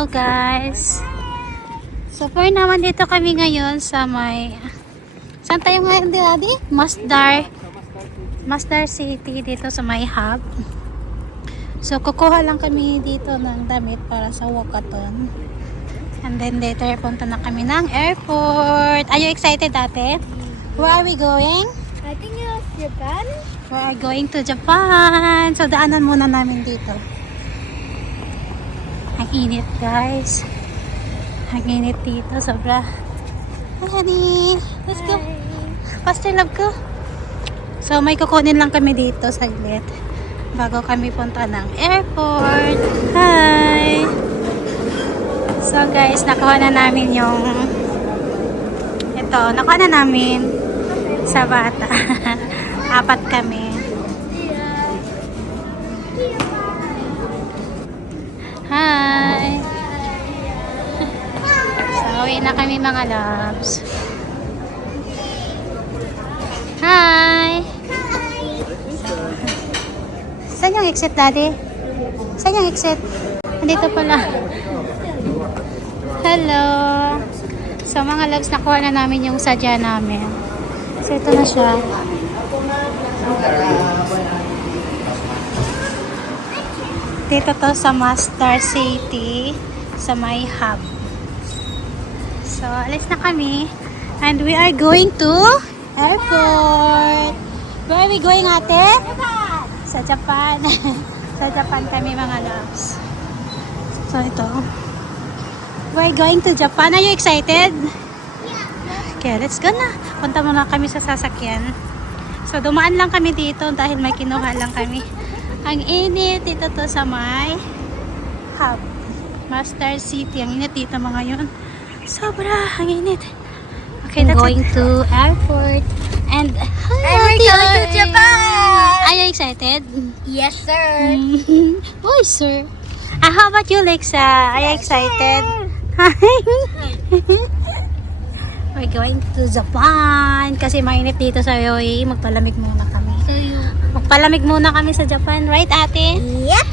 Hello guys. So for naman dito kami ngayon sa may saan tayo ngayon Daddy? Masdar City dito sa may hub. So kukuha lang kami dito ng damit para sa walkathon. And then later punta na kami ng airport. Are you excited ate? Where are we going? I think it's Japan. We are going to Japan. So daanan muna namin dito. Ang init guys. Ang init dito sobra. Hi honey. Let's go. Faster love ko. So may kukunin lang kami dito saglit bago kami punta ng airport. Hi. So guys, nakuha na namin yung nakuha na namin sa bata. Apat kami. Hi. So uwi na kami mga loves. Hi. Saan yung exit daddy? Saan yung exit? Andito pala. Hello. So mga loves, nakuha na namin yung sadya namin. So ito na siya. Dito to sa Masdar City sa may hub. So alis na kami and we are going to airport. Where are we going ate? Sa Japan. Sa Japan kami mga loves. So ito. We're going to Japan. Are you excited? Yeah. Okay, let's go na. Punta muna kami sa sasakyan. So dumaan lang kami dito dahil may kinuha lang kami. Ang init dito to sa may hub. Masdar City. Ang init dito mga yun. Sobra, ang init. Okay, that's going to airport. And we're going to Japan. Are you excited? Yes, sir. Oh, sir. How about you, Lexa? Are you excited? We're going to Japan. Kasi mainit dito sa UAE. Magpalamig muna kami. Magpalamig muna kami sa Japan. Right, ate? Yep.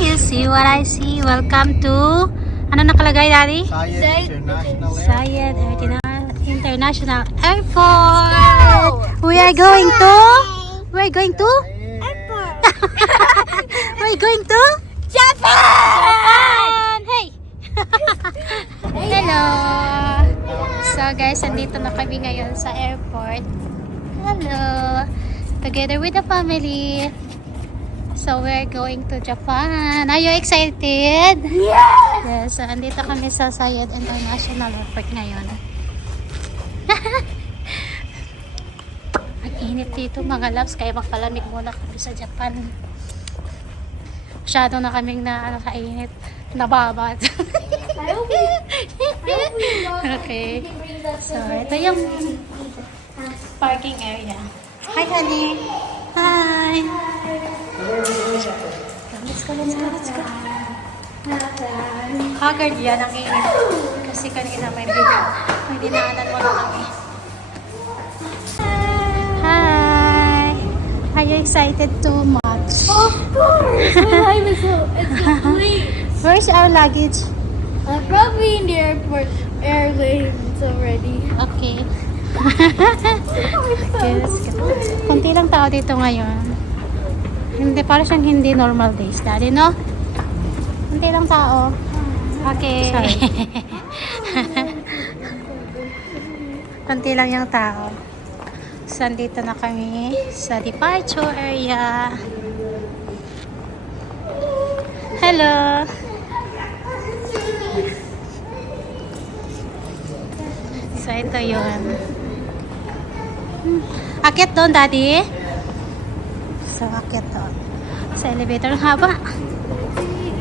You see what I see. Welcome to... Ano nakalagay, daddy? Sayed International Airport. We are going to... We're going to... Airport. We're going to... Japan. Hey! Hello! So guys, andito na kami ngayon sa airport. Hello! Together with the family. So we're going to Japan. Are you excited? Yes. Yes, so andito kami sa Sayed International Airport ngayon. Ang init dito mga loves, kaya magpalamig muna kami sa Japan. Masyado na kaming sa init. Nababad. Okay. So, ito yung parking area. Hi, honey. Hi. Let's go, let's go, let's go. Haggard yan ang init. Kasi kanina may dinaanan mo na kami. Hi. Are you excited too much? Of course. My life is so complete. Where's our luggage? Probably in the airport airlanes already. Okay. Okay, let's go. Kunti lang tao dito ngayon. Hindi, para siyang hindi normal days, daddy, no? Kunti lang tao. Okay. Sorry. Kunti lang yung tao. So, dito na kami sa departure area. Hello. So, ito yun. Akit doon, daddy. So, akit doon. Sa elevator, ang haba.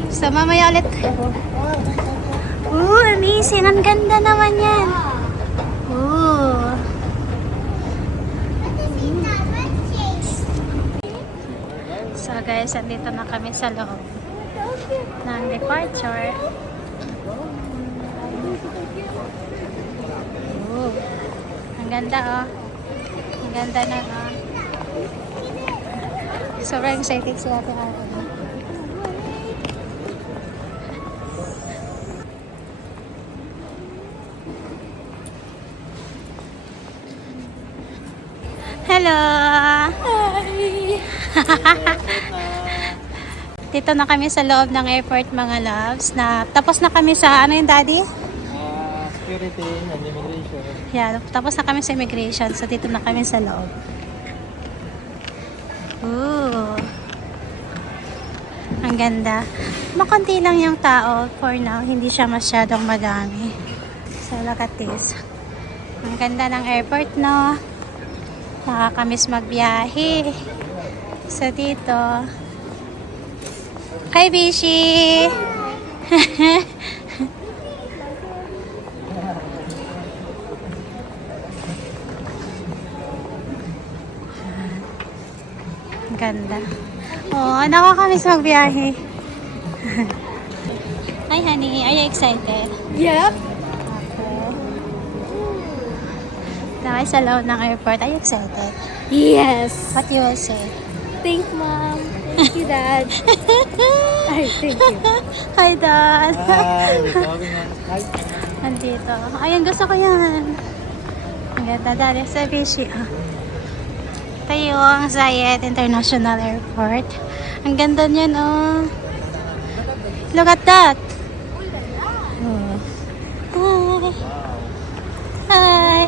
So, mamaya ulit. Amazing. Ang ganda naman yan. So, guys, andito na kami sa loob ng departure. Ang ganda, oh. Ang ganda na, oh. Sobrang excited si Ate Ate. Hello! Hi! Dito na kami sa loob ng airport mga loves. Tapos na kami sa, ano yung daddy? Security and immigration. Yeah, tapos na kami sa immigration. So dito na kami sa loob. Ooh. Ang ganda. Makunti lang yung tao for now. Hindi siya masyadong madami. So look at this. Ang ganda ng airport, no? Nakakamiss magbiyahe. So dito. Hi, Bishi! Ang ganda. Oh, nakakamiss magbiyahe. Hi, honey. Are you excited? Yep. Nakay sa loob ng airport. Are you excited? Yes. What you will say? Thank Mom. Thank you, Dad. Ay, thank you. Hi, Dad. Hi, we're talking on. Hi. Nandito. Ayun, gusto ko yan. Ang ganda, Dad. Sa Bishi. Ito yung Zayed International Airport. Ang ganda niyan, oh. Look at that. Oh. Hi. Hi.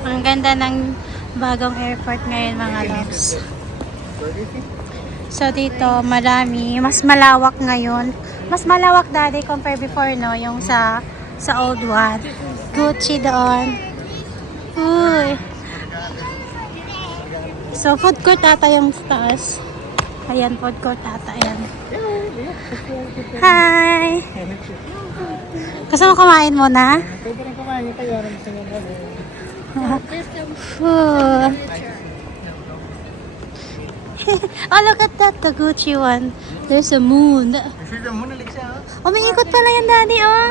Ang ganda ng bagong airport ngayon, mga loves. So dito, marami. Mas malawak ngayon. Mas malawak dati compare before, no? Yung sa old one. Gucci doon. Uy. So, food court ata yung taas. Ayan, food court ata. Ayan. Hi! Gusto mo kumain muna? Pwede rin kumain kayo. Ano gusto nyo gawin? Food. Oh, look at that. The Gucci one. There's a moon. Kasi the moon ulit siya. Umiikot pala yan, Daddy, oh.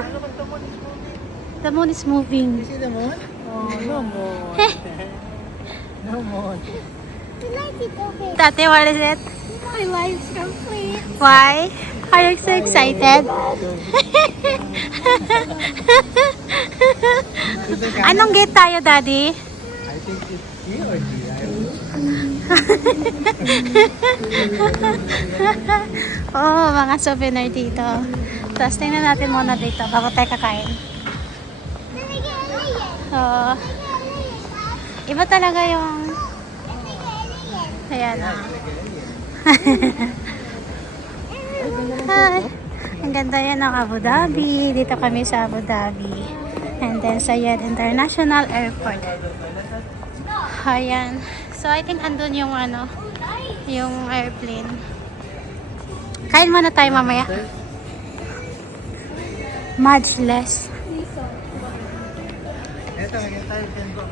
The moon is moving. You see the moon? Oh, no moon. No moon. Tate, what is it? My life's complete. Why? Are you so excited? Anong gate tayo, Daddy? I think it's C or D. Oh, mga souvenir dito. Tapos tingnan natin muna dito bago tayo kakain. Oh, iba talaga yung... Ayan. Hi. Ang ganda yan ng Abu Dhabi. Dito kami sa Abu Dhabi. And then Zayed International Airport. Ayan. So I think andun yung ano, yung airplane. Kain muna tayo mamaya. Much less. Ito, ngayon tayo tempo.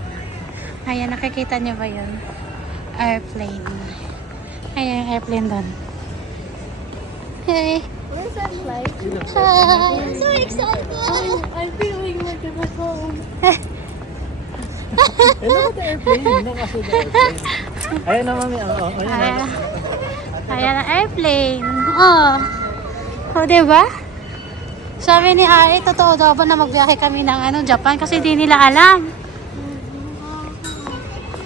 Ayan, nakikita niyo ba yun? Airplane. Ayan yung airplane doon. Hey. Where's that flight? Hi. I'm so excited. I'm feeling like I'm at home. Eh, look at the airplane. No, kasi the airplane. Ayan na, mami. Oo, ayan na. Ayan. Ayan ang airplane. Oh. O, diba? Sabi ni Ari, totoo daw ba na magbiyahe kami ng Japan kasi di nila alam.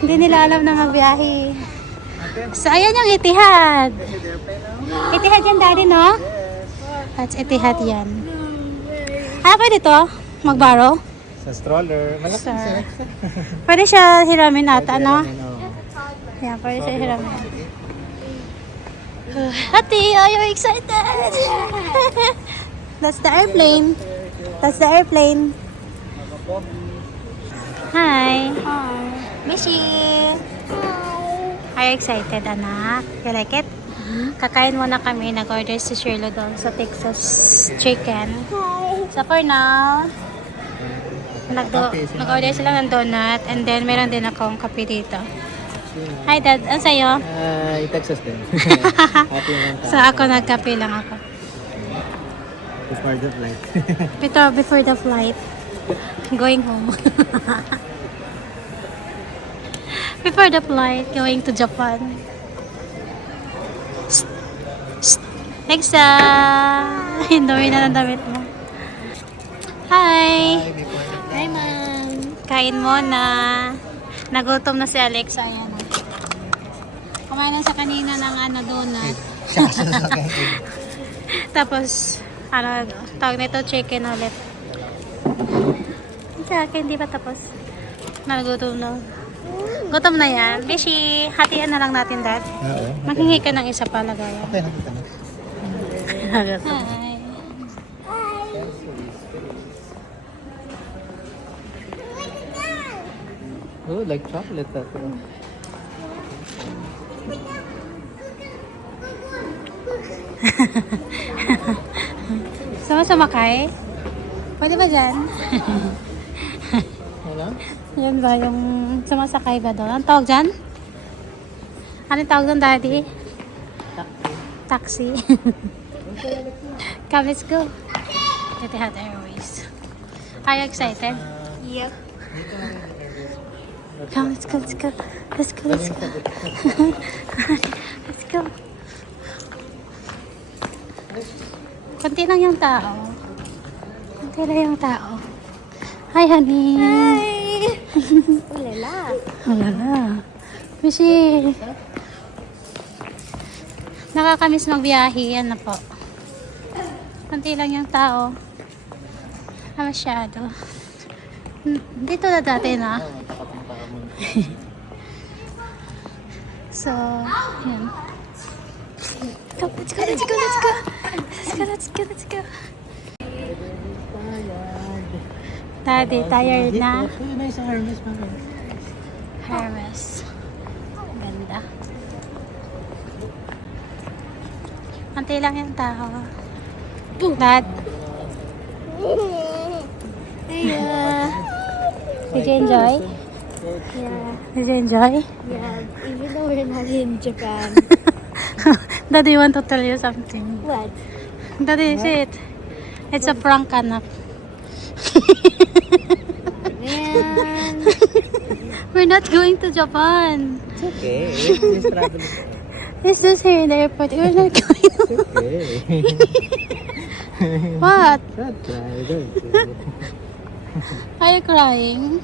Hindi nila alam na magbiyahe. So, ayan yung Etihad. Etihad yan, Daddy, no? That's Etihad yan. Ah, pwede to? Magbaro? Sa stroller. Malaki Sir. siya. Pwede siya hiramin ata, no? Oo. Yeah, pwede siya hiramin. Ate, are you excited? That's the airplane. That's the airplane. Hi. Hi. Mishi. Hi. Are you excited, anak? You like it? Kakain muna kami. Nag-order si Shirley doon sa Texas Chicken. Hi. So for now, nag-order sila ng donut and then meron din akong kape dito. Hi, Dad. Ano sa'yo? Texas din. Happy naman So ako nagkape lang ako. Before the flight. Before the flight. Going home. Before the flight, going to Japan. Nexa! Hindawin na ng damit mo. Hi! Hi, Mom. Kain mo na. Nagutom na si Alexa. Ayan. Kumain na sa kanina ng donut. Tapos, tawag nito chicken ulit. Hindi pa tapos. Nagutom na. Gutom na yan. Bishi, hatian na lang natin, Dad. Oo. Maghingi ka ng isa pa lagayan. Okay, nakita na. Hi. Oh, like chocolate that. Sama sumakay? Pwede ba dyan? Wala? Yan ba yung sumasakay ba doon? Ang tawag dyan? Anong tawag doon, Daddy? Taxi. Come, let's go. Etihad Airways. Are you excited? Yep. Come, let's go, let's go. Let's go, let's go. Let's go. Konti lang yung tao. Konti lang yung tao. Hi, honey. Hi! Ulala. Wala. Bishi. Nakakamiss magbiyahe. Yan na po. Konti lang yung tao. Masyado. Dito na dati na. So, yan. Go, let's go, let's go, let's go. Let's go, let's go, let's go. Daddy, tired na. Uy, may isang Hermes pa rin. Hermes. Ganda. Antay lang yung tao. Dad, Yeah. did you enjoy? Yeah. Did you enjoy? Yeah. Even though we're not in Japan. Daddy, want to tell you something. What? Daddy, say it. It's a prank, anak. Man. We're not going to Japan. It's okay. Just traveling. It's just here in the airport. We're not going. Okay. What? Don't cry, don't cry. Are you crying?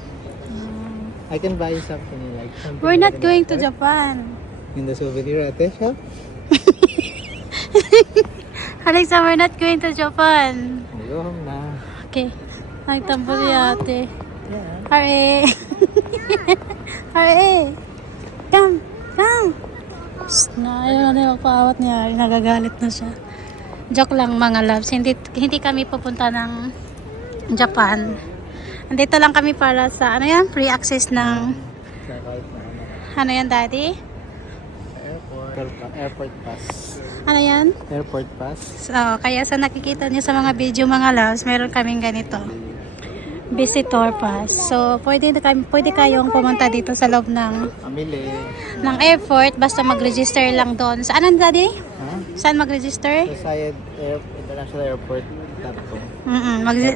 I can buy you something you like. Something We're not like going to that. Japan. In the souvenir ate shop? Alexa, we're not going to Japan. Go home na. Okay. Nagtampo si ate. Yeah. Hare! Hare! Come! Come! Shh, na, ayaw na yung paawat niya. Nagagalit na siya. Joke lang mga loves. Hindi kami pupunta ng Japan. Andito lang kami para sa, ano yan? Free access ng, Check out na ako. ano yan, Daddy? Airport pass. Ano yan? Airport pass. So, kaya sa nakikita niyo sa mga video mga loves, meron kaming ganito. Visitor pass. So, pwede kayong pumunta dito sa loob Amili. ng airport. Basta mag-register lang doon. Saan ang Daddy? Ha? Saan mag-register? Sa Sayed International Airport. Tapos.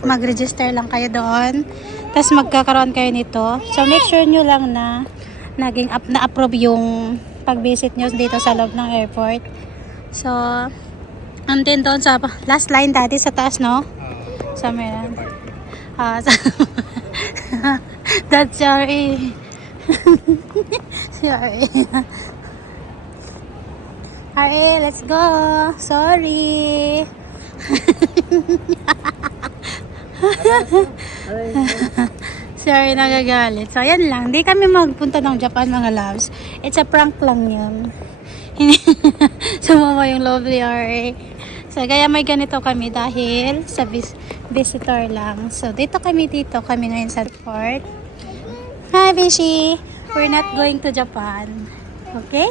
Mag-register lang kayo doon. Tapos magkakaroon kayo nito. So, make sure nyo lang na na-approve yung pag-visit nyo dito sa loob ng airport. So, andin doon sa last line Daddy sa taas, no? Sa meron. That's sorry. Sorry. Alright, let's go. Sorry. Sorry, nagagalit. So, ayan lang. Di kami magpunta ng Japan, mga loves. It's a prank lang yun. Sumama yung lovely RA. So, kaya may ganito kami dahil sa visitor lang. So, dito kami ngayon sa airport. Hi, Bishi. We're not going to Japan. Okay?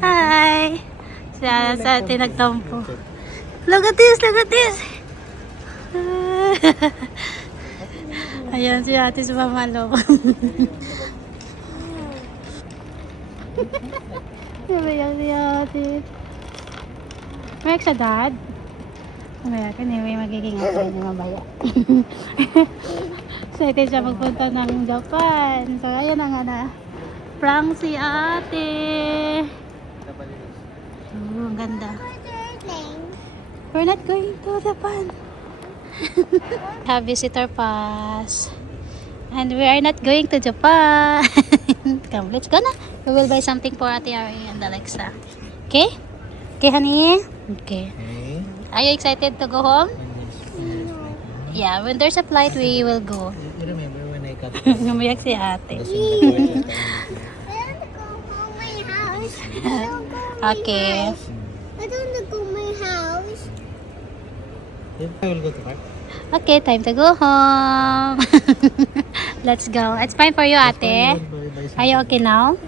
Hi. Sa atin nagtampo. Look at this, look at this. Ayan si ate sa mamalo. Sabayan si ate. May sa dad? Mamaya ka may magiging ako ni mamaya. Excited siya magpunta ng Japan. So ayan na nga na. Prank si ate. Oh, ang ganda. We're not going to Japan. Have visitor pass. And we are not going to Japan. Come, let's go na. We will buy something for Ate Ari and Alexa. Okay? Okay, honey? Okay. Okay. Are you excited to go home? Yeah, when there's a flight, we will go. You remember when I cut Umiyak si ate. I want to go home my house. Okay. I don't want to go my house. I will go to park. Okay, time to go home. Let's go. It's fine for you, ate. Are you okay now?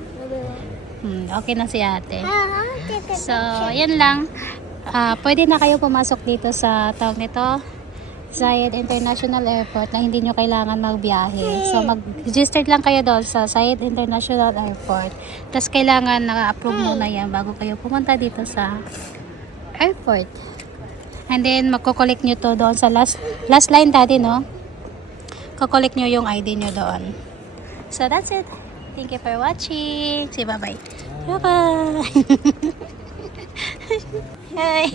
Okay na si ate. So, yan lang. Pwede na kayo pumasok dito sa tawag nito, Zayed International Airport, na hindi nyo kailangan magbiyahe. So, mag-register lang kayo doon sa Zayed International Airport. Tapos, kailangan naka-approve muna yan bago kayo pumunta dito sa airport. And then, magko-collect nyo to doon sa last line, daddy, no? Ko-collect nyo yung ID nyo doon. So, that's it. Thank you for watching. Say bye-bye. Bye-bye. Hi.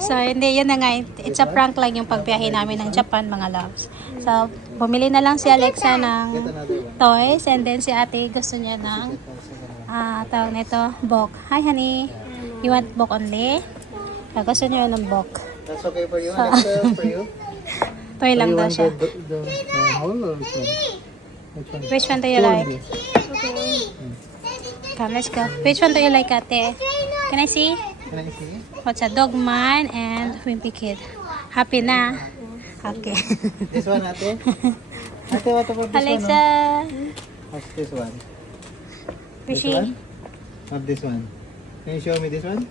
So, hindi, yun na nga. It's a prank lang yung pagbiyahe namin ng Japan, mga loves. So, bumili na lang si Alexa ng toys. And then, si ate gusto niya ng tawag nito, book. Hi, honey. You want book only? Gusto niya ng book. That's okay for you, Alexa, for you? Toy lang daw siya. The whole or which one? Which one do you like? Come, let's go. Which one do you like, ate? Can I see? Can I see? What's a Dogman and Wimpy Kid? Happy na? Okay. This one, ate? Ate, what about this Alexa, one? What's this one? This Rishi. one? Not this one. Can you show me this one?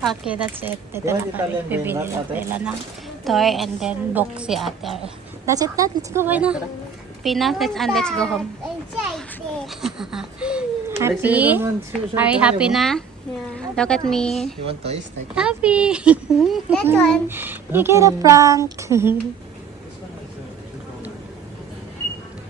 Okay, that's it. Dito You na want kami. Italian Bibili brain na rot, ate? sila ng toy and then book si ate. That's it, Dad. Let's go. Why na? Pina, let's go home. Alexa, you Happy? don't want to show Are you toy, happy mo? na? Yeah. Look at me. You want toys? Like Happy. That one. You get a prank.